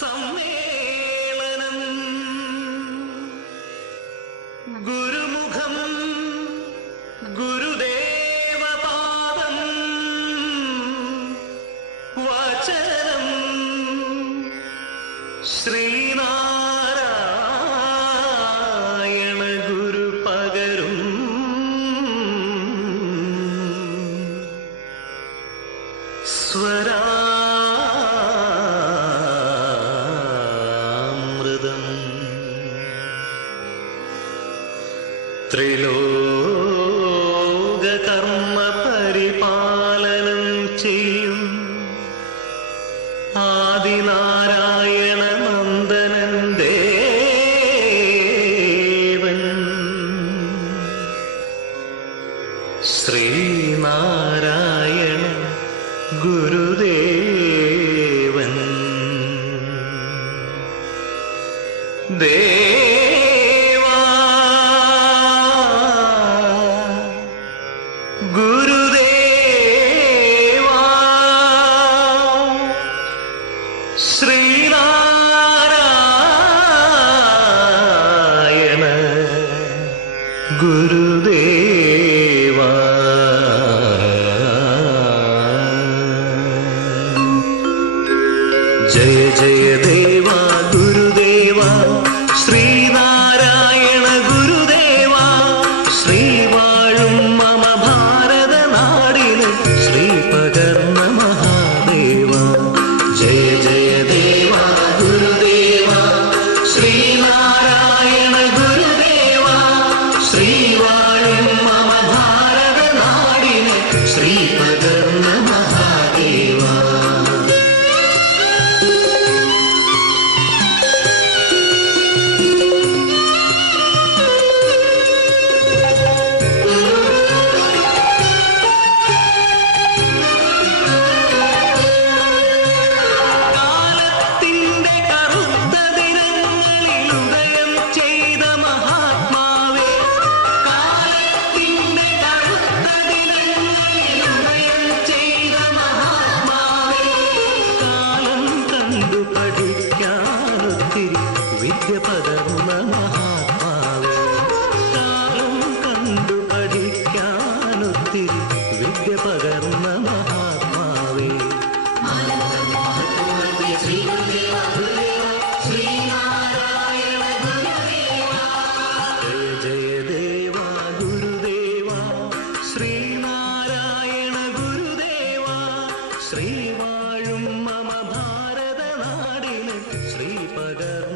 സമ്മേളനം. ഗുരുമുഖം ഗുരുദേവപാദം വചനം. ശ്രീനാരായണ ഗുരു പകരും. സ്വരാ ത്രിലോകകർമ്മ പരിപാലനം ചെയ്യും. ആദിനാരായണ നന്ദനൻ ദേവൻ. ശ്രീനാരായണ ഗുരുദേവൻ. ദേ ഗുരുദേവ. ജയ ജയ ദേവ alma. தொடரும்